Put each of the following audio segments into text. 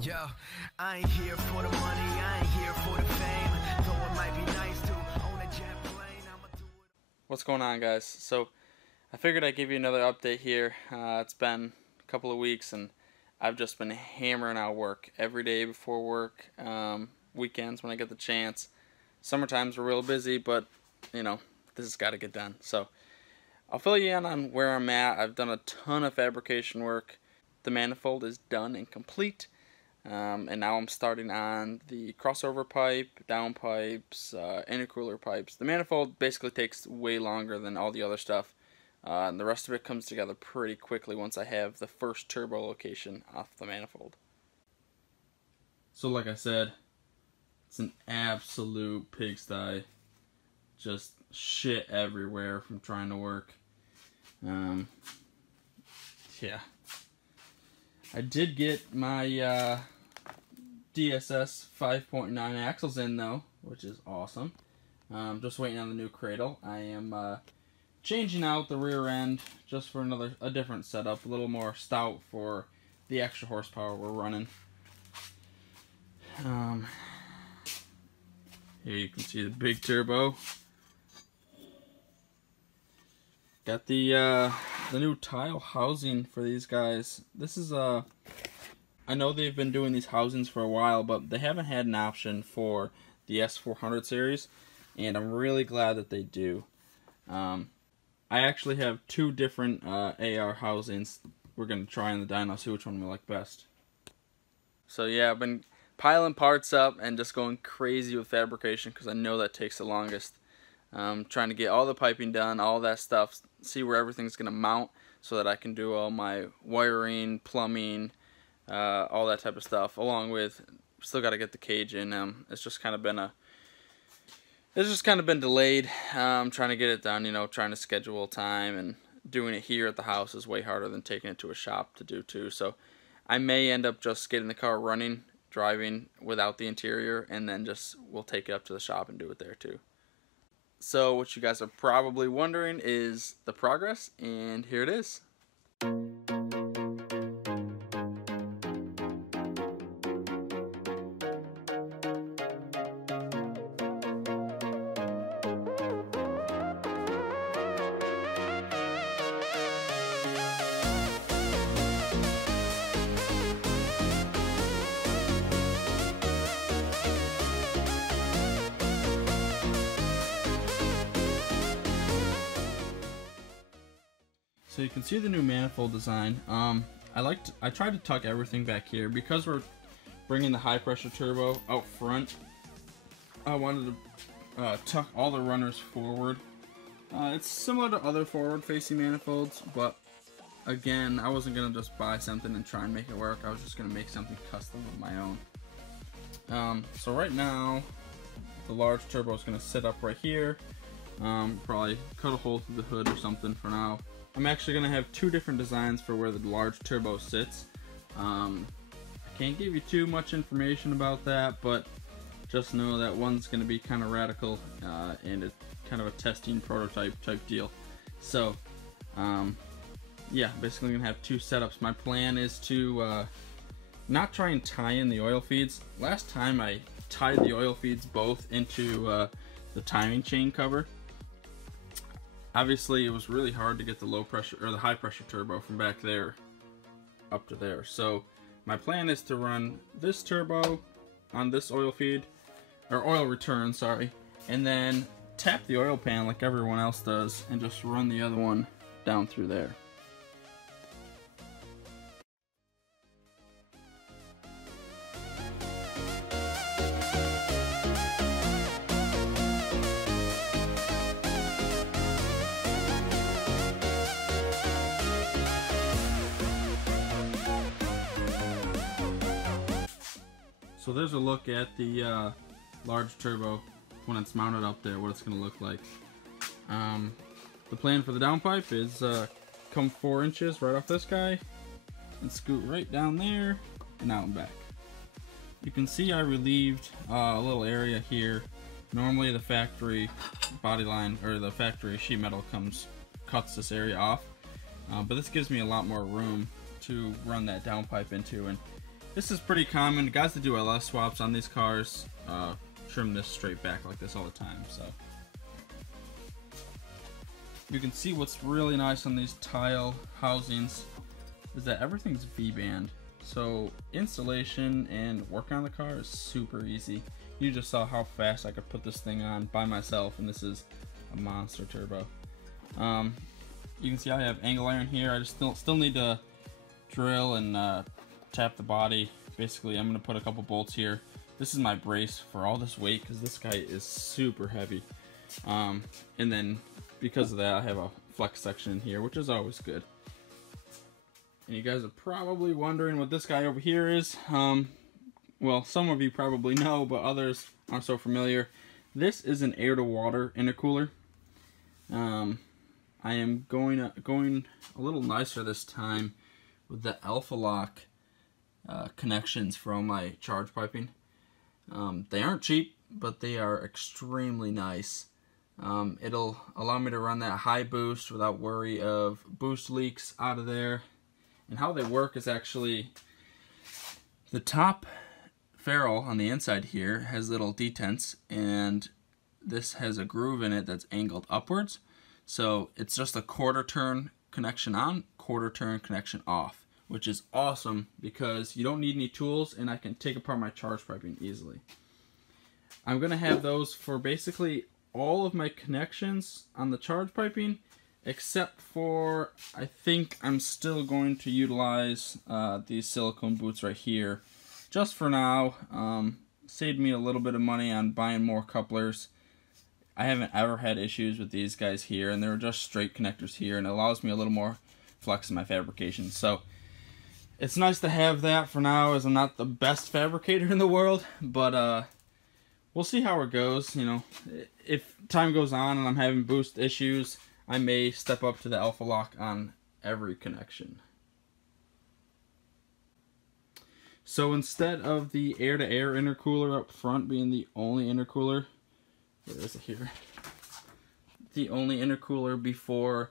Yo, I ain't here for the money, I ain't here for the fame. Though it might be nice to own a jet plane, I'ma do it. What's going on, guys? So I figured I'd give you another update here. It's been a couple of weeks and I've just been hammering out work every day before work, weekends when I get the chance. Summertimes we're real busy, but you know, this has got to get done. So I'll fill you in on where I'm at. I've done a ton of fabrication work. The manifold is done and complete. And now I'm starting on the crossover pipe, down pipes, intercooler pipes. The manifold basically takes way longer than all the other stuff. And the rest of it comes together pretty quickly once I have the first turbo location off the manifold. So like I said, it's an absolute pigsty. Just shit everywhere from trying to work. Yeah. I did get my DSS 5.9 axles in though, which is awesome. Just waiting on the new cradle. I am changing out the rear end just for a different setup, a little more stout for the extra horsepower we're running. Here you can see the big turbo. Got the new tile housing for these guys. This is I know they've been doing these housings for a while, but they haven't had an option for the S400 series, and I'm really glad that they do. I actually have two different AR housings. We're going to try on the dyno, see which one we like best. So yeah, I've been piling parts up and just going crazy with fabrication because I know that takes the longest. Trying to get all the piping done, all that stuff, see where everything's going to mount so that I can do all my wiring, plumbing, all that type of stuff, along with still got to get the cage in. It's just kind of been delayed. Trying to get it done, you know, trying to schedule time, and doing it here at the house is way harder than taking it to a shop to do too. So I may end up just getting the car running, driving without the interior, and then we'll take it up to the shop and do it there too. So what you guys are probably wondering is the progress, and here it is. So you can see the new manifold design. I tried to tuck everything back here because we're bringing the high pressure turbo out front. I wanted to tuck all the runners forward. It's similar to other forward facing manifolds, but again, I wasn't gonna just buy something and try and make it work. I was just gonna make something custom of my own. So right now, the large turbo is gonna sit up right here. Probably cut a hole through the hood or something for now. I'm actually going to have two different designs for where the large turbo sits. I can't give you too much information about that, but just know that one's going to be kind of radical, and it's kind of a testing prototype type deal. So, yeah, basically I'm going to have two setups. My plan is to not try and tie in the oil feeds. Last time I tied the oil feeds both into the timing chain cover. Obviously, it was really hard to get the low pressure or the high pressure turbo from back there up to there. So my plan is to run this turbo on this oil feed, or oil return, sorry, and then tap the oil pan like everyone else does and just run the other one down through there. So there's a look at the large turbo when it's mounted up there, what it's going to look like. The plan for the downpipe is come 4 inches right off this guy and scoot right down there and out and back. You can see I relieved a little area here. Normally the factory body line or the factory sheet metal cuts this area off, but this gives me a lot more room to run that downpipe into, and This is pretty common. Guys that do LS swaps on these cars trim this straight back like this all the time. So you can see what's really nice on these tile housings is that everything's V-band. So installation and work on the car is super easy. You just saw how fast I could put this thing on by myself, and this is a monster turbo. You can see I have angle iron here. I just still need to drill and tap the body. Basically, I'm gonna put a couple bolts here. This is my brace for all this weight because this guy is super heavy. And then because of that, I have a flex section in here, which is always good. And you guys are probably wondering what this guy over here is. Well, some of you probably know, but others aren't so familiar. This is an air-to-water intercooler. I am going a little nicer this time with the Alpha Lock connections from my charge piping. They aren't cheap, but they are extremely nice. It'll allow me to run that high boost without worry of boost leaks out of there. And how they work is actually the top ferrule on the inside here has little detents, and this has a groove in it that's angled upwards. So it's just a quarter turn connection on, quarter turn connection off, which is awesome because you don't need any tools and I can take apart my charge piping easily. I'm going to have those for basically all of my connections on the charge piping, except for, I think I'm still going to utilize these silicone boots right here. Just for now, saved me a little bit of money on buying more couplers. I haven't ever had issues with these guys here, and they're just straight connectors here, and it allows me a little more flex in my fabrication. So it's nice to have that for now, as I'm not the best fabricator in the world, but we'll see how it goes. You know, if time goes on and I'm having boost issues, I may step up to the Alpha Lock on every connection. So instead of the air-to-air intercooler up front being the only intercooler, where is it here? The only intercooler before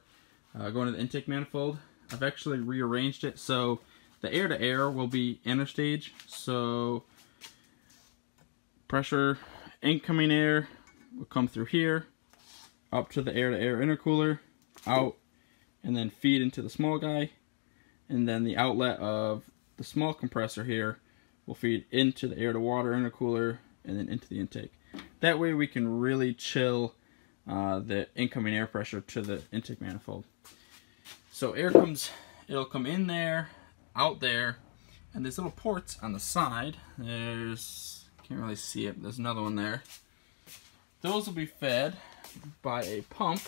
going to the intake manifold, I've actually rearranged it so the air-to-air will be interstage. So pressure, incoming air will come through here, up to the air-to-air intercooler, out, and then feed into the small guy, and then the outlet of the small compressor here will feed into the air-to-water intercooler and then into the intake. That way we can really chill the incoming air pressure to the intake manifold. So it'll come in there, out there, and there's little ports on the side. Can't really see it, there's another one there. Those will be fed by a pump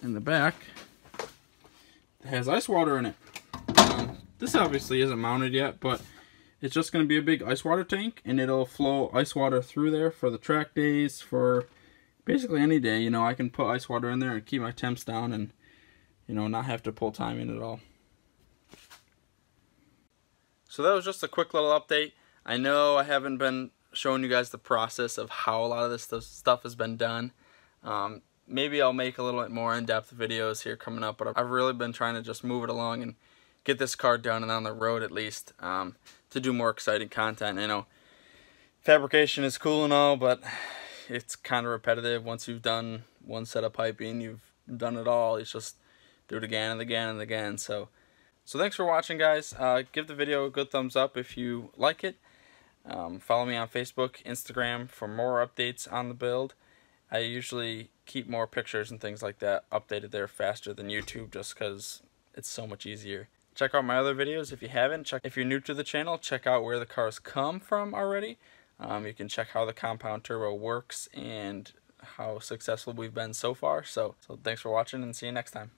in the back that has ice water in it. This obviously isn't mounted yet, but it's just going to be a big ice water tank, and it'll flow ice water through there for the track days, for basically any day. You know, I can put ice water in there and keep my temps down and, you know, not have to pull time in at all. So that was just a quick little update. I know I haven't been showing you guys the process of how a lot of this stuff has been done. Maybe I'll make a little bit more in-depth videos here coming up, but I've really been trying to just move it along and get this car done and on the road at least, to do more exciting content. You know, fabrication is cool and all, but it's kind of repetitive. Once you've done one set of piping, you've done it all. It's just do it again and again and again. So thanks for watching, guys. Give the video a good thumbs up if you like it. Follow me on Facebook, Instagram for more updates on the build. I usually keep more pictures and things like that updated there faster than YouTube, just because it's so much easier. Check out my other videos if you haven't. If you're new to the channel, check out where the cars come from already. You can check how the compound turbo works and how successful we've been so far. So thanks for watching, and see you next time.